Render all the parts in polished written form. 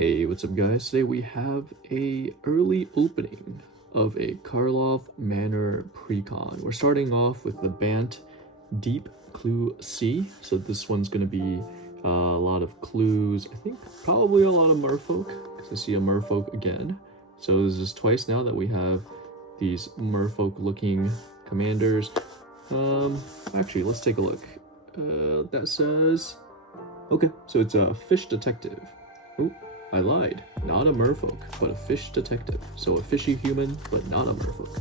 Hey, what's up guys? Today we have a early opening of a Karlov Manor Precon. We're starting off with the Bant Deep Clue C. So this one's going to be a lot of clues. I think probably a lot of merfolk, because I see a merfolk again. So this is twice now that we have these merfolk looking commanders. Actually, let's take a look. That says, okay, so it's a fish detective. Oh, I lied. Not a merfolk, but a fish detective. So a fishy human, but not a merfolk.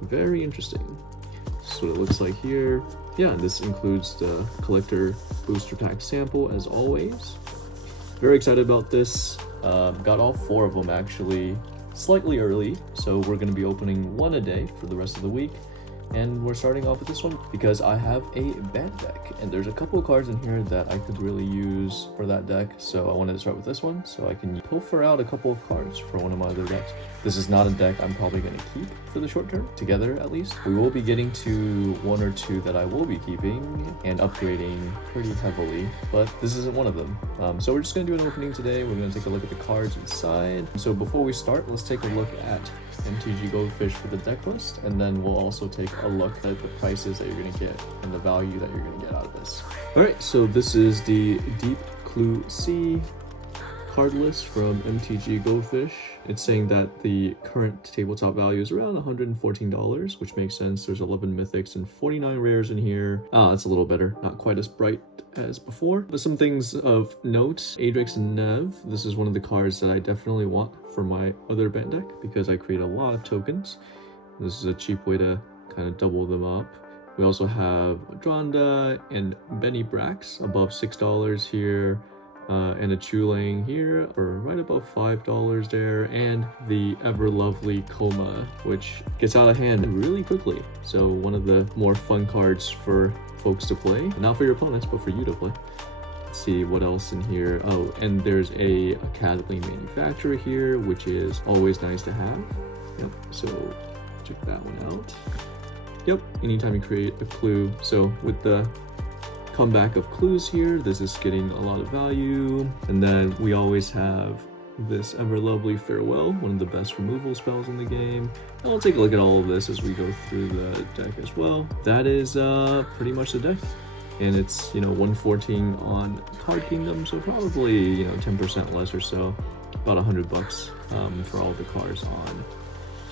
Very interesting. So it looks like here. Yeah, this includes the collector booster pack sample as always. Very excited about this. Got all 4 of them actually slightly early. So we're going to be opening 1 a day for the rest of the week. And we're starting off with this one because I have a Bant deck, and there's a couple of cards in here that I could really use for that deck. So I wanted to start with this one so I can pilfer out a couple of cards for one of my other decks. This is not a deck I'm probably going to keep for the short term, together at least. We will be getting to 1 or 2 that I will be keeping and upgrading pretty heavily, but this isn't one of them. So we're just going to do an opening today. We're going to take a look at the cards inside. So before we start, let's take a look at MTG Goldfish for the deck list, and then we'll also take a look at the prices that you're going to get and the value that you're going to get out of this. Alright, so this is the Deep Clue C card list from MTG Goldfish. It's saying that the current tabletop value is around $114, which makes sense. There's 11 mythics and 49 rares in here. That's a little better. Not quite as bright as before. But some things of note, Adrix and Nev. This is one of the cards that I definitely want for my other Bant deck because I create a lot of tokens. This is a cheap way to kind of double them up. We also have Dronda and Benny Brax above $6 here. And a Chulang here for right above $5 there, and the ever lovely Coma, which gets out of hand really quickly. So one of the more fun cards for folks to play, not for your opponents, but for you to play. Let's see what else in here. Oh, and there's a Academy Manufacturer here, which is always nice to have. Yep, so check that one out. Yep, anytime you create a clue. So with the comeback of clues here, this is getting a lot of value. And then we always have this ever lovely Farewell, one of the best removal spells in the game. And we'll take a look at all of this as we go through the deck as well. That is pretty much the deck, and it's 114 on Card Kingdom, so probably 10% less or so, about $100 for all the cards on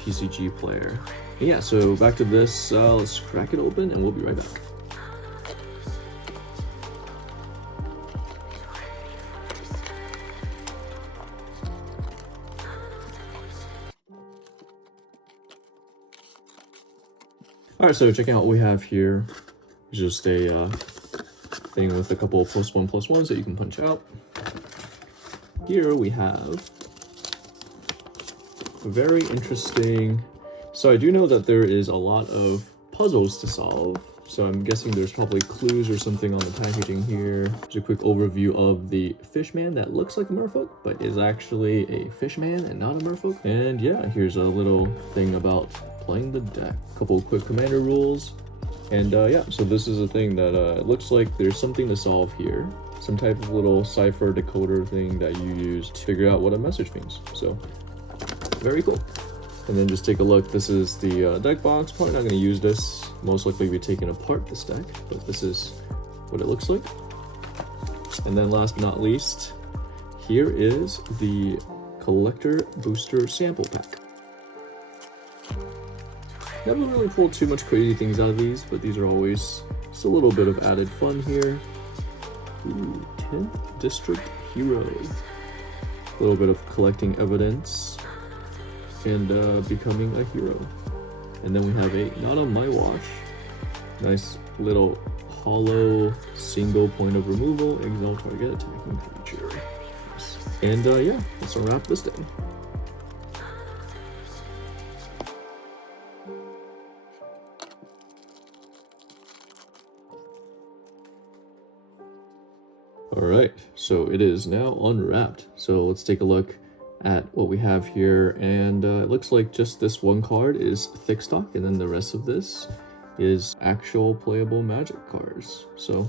TCG Player. And yeah, so back to this. Let's crack it open and we'll be right back. Alright, so checking out what we have here. Just a thing with a couple of +1/+1s that you can punch out. Here we have a very interesting... So I do know that there is a lot of puzzles to solve. So I'm guessing there's probably clues or something on the packaging here. Just a quick overview of the Fishman that looks like a merfolk, but is actually a Fishman and not a merfolk. And yeah, here's a little thing about playing the deck. A couple of quick commander rules. And yeah, so this is a thing that it looks like there's something to solve here. Some type of little cipher decoder thing that you use to figure out what a message means. So, very cool. And then just take a look. This is the deck box. Probably not going to use this. Most likely be taking apart this deck, but this is what it looks like. And then last but not least, here is the collector booster sample pack. Never really pulled too much crazy things out of these, but these are always just a little bit of added fun here. Ooh, 10th District Hero. A little bit of collecting evidence and becoming a hero. And then we have a Not On My Watch. Nice little hollow single point of removal. Exile target attacking creature. And yeah, let's unwrap this thing. Alright, so it is now unwrapped. So let's take a look at what we have here, and it looks like just this one card is thick stock, and then the rest of this is actual playable Magic cards. So,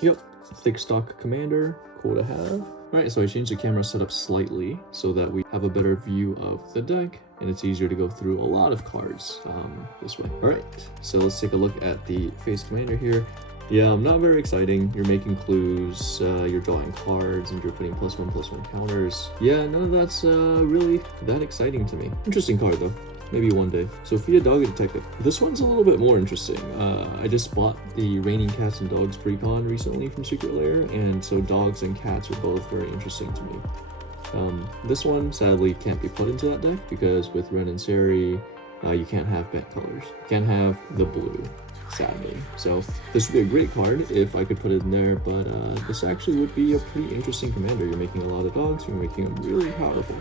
yep, thick stock commander, cool to have. Alright, so I changed the camera setup slightly so that we have a better view of the deck, and it's easier to go through a lot of cards this way. Alright, so let's take a look at the face commander here. Yeah, not very exciting. You're making clues, you're drawing cards, and you're putting +1/+1 counters. Yeah, none of that's really that exciting to me. Interesting card though. Maybe one day. Sophia Dog Detective. This one's a little bit more interesting. I just bought the Raining Cats and Dogs Precon recently from Secret Lair, and so dogs and cats are both very interesting to me. This one sadly can't be put into that deck because with Ren and Seri, you can't have bent colors. You can't have the blue, sadly. So this would be a great card if I could put it in there, but this actually would be a pretty interesting commander. You're making a lot of dogs, you're making them really powerful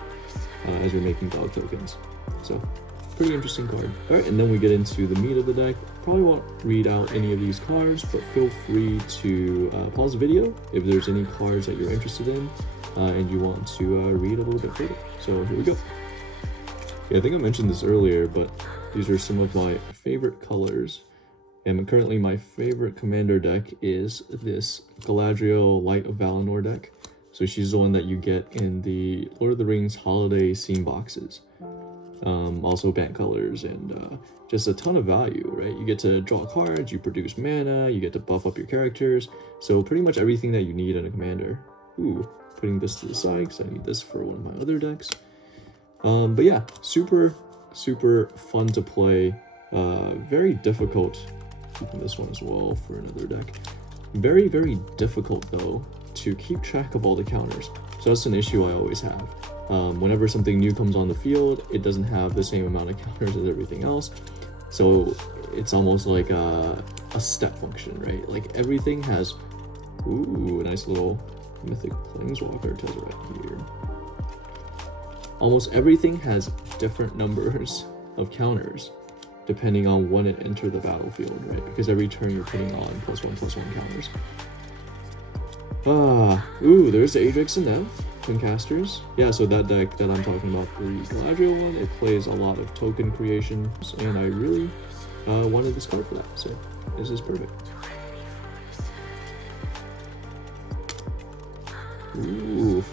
as you're making dog tokens. So pretty interesting card. Alright, and then we get into the meat of the deck. Probably won't read out any of these cards, but feel free to pause the video if there's any cards that you're interested in and you want to read a little bit further. So here we go. Yeah, I think I mentioned this earlier, but these are some of my favorite colors. And currently my favorite commander deck is this Galadriel Light of Valinor deck. So she's the one that you get in the Lord of the Rings holiday scene boxes. Also banned colors and just a ton of value, right? You get to draw cards, you produce mana, you get to buff up your characters. So pretty much everything that you need in a commander. Ooh, putting this to the side because I need this for one of my other decks. But yeah, super fun to play. Very difficult. Keeping this one as well for another deck. Very difficult though to keep track of all the counters. So that's an issue I always have. Whenever something new comes on the field, it doesn't have the same amount of counters as everything else. So it's almost like a step function, right? Like everything has, ooh, a nice little mythic planeswalker Tezzeret here. Almost everything has different numbers of counters depending on when it entered the battlefield, right? Because every turn you're putting on +1/+1 counters. Ooh, there's the Ajax and Nev. Twin casters. Yeah, so that deck that I'm talking about, the Galadriel one, it plays a lot of token creation, and I really wanted this card for that, so this is perfect. Ooh,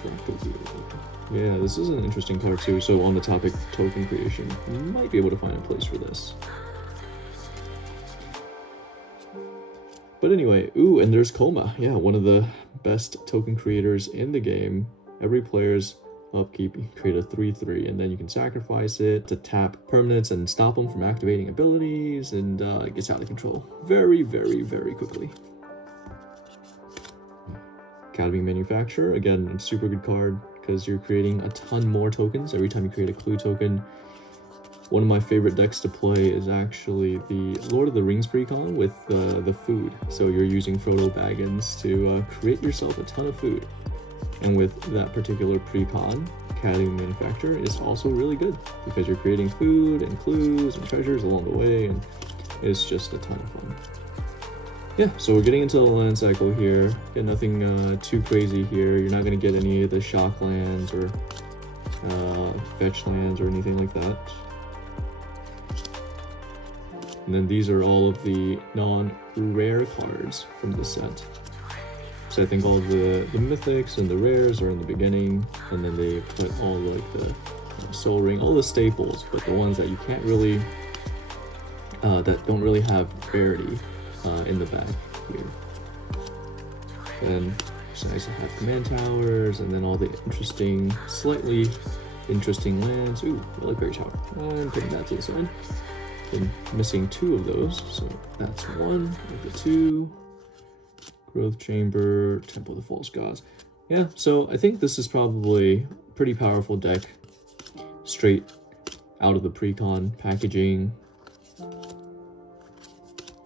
yeah, this is an interesting card too. So on the topic of token creation, you might be able to find a place for this. But anyway, ooh, and there's Koma. Yeah, one of the best token creators in the game. Every player's upkeep, you create a 3/3, and then you can sacrifice it to tap permanents and stop them from activating abilities, and it gets out of control very quickly. Academy Manufacturer, again, a super good card because you're creating a ton more tokens every time you create a clue token. One of my favorite decks to play is actually the Lord of the Rings Precon with the food. So you're using Frodo Baggins to create yourself a ton of food. And with that particular Precon, Academy Manufacturer is also really good because you're creating food and clues and treasures along the way, and it's just a ton of fun. Yeah, so we're getting into the land cycle here. Get nothing too crazy here. You're not going to get any of the shock lands or fetch lands or anything like that. And then these are all of the non-rare cards from the set. So I think all the mythics and the rares are in the beginning, and then they put all like the Soul Ring, all the staples, but the ones that you can't really, that don't really have rarity in the back here. And it's nice to have command towers, and then all the interesting, slightly interesting lands. Ooh, Reliquary Tower. I'm putting that to the side. Been missing 2 of those, so that's 1 of the 2. Growth Chamber, Temple of the False Gods. Yeah, so I think this is probably a pretty powerful deck. Straight out of the Precon packaging.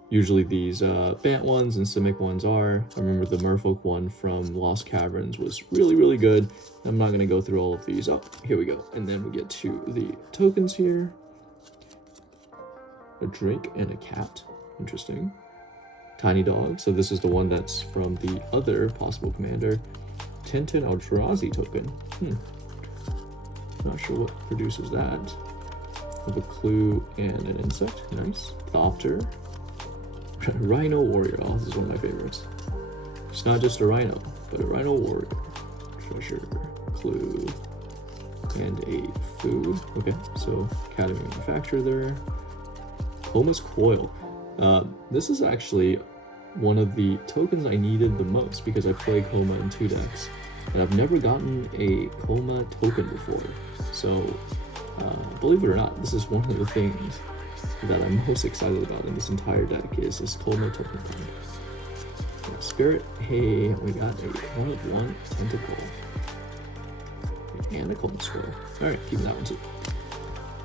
Usually these Bant ones and Simic ones are. I remember the Merfolk one from Lost Caverns was really good. I'm not going to go through all of these. Oh, here we go. And then we get to the tokens here. A Drake and a cat. Interesting. Tiny Dog. So this is the one that's from the other possible commander. Tintin Eldrazi token. Not sure what produces that. Have a clue and an insect. Nice. Thopter. Rhino Warrior. Oh, this is one of my favorites. It's not just a rhino, but a Rhino Warrior. treasure, clue, and a food. Okay, so Academy Manufacturer there. Coma's Coil. This is actually one of the tokens I needed the most because I play Coma in 2 decks. And I've never gotten a Coma token before. So, believe it or not, this is one of the things that I'm most excited about in this entire deck is this Coma token card. Spirit, hey, we got a 1/1 tentacle. And a Coma Scroll. Alright, keeping that one too.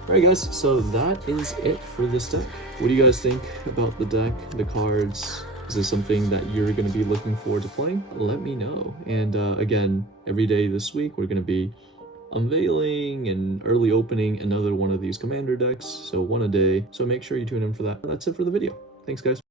Alright guys, so that is it for this deck. What do you guys think about the deck, the cards? Is this something that you're going to be looking forward to playing? Let me know. And again, every day this week, we're going to be unveiling and early opening another one of these commander decks. So 1 a day. So make sure you tune in for that. That's it for the video. Thanks, guys.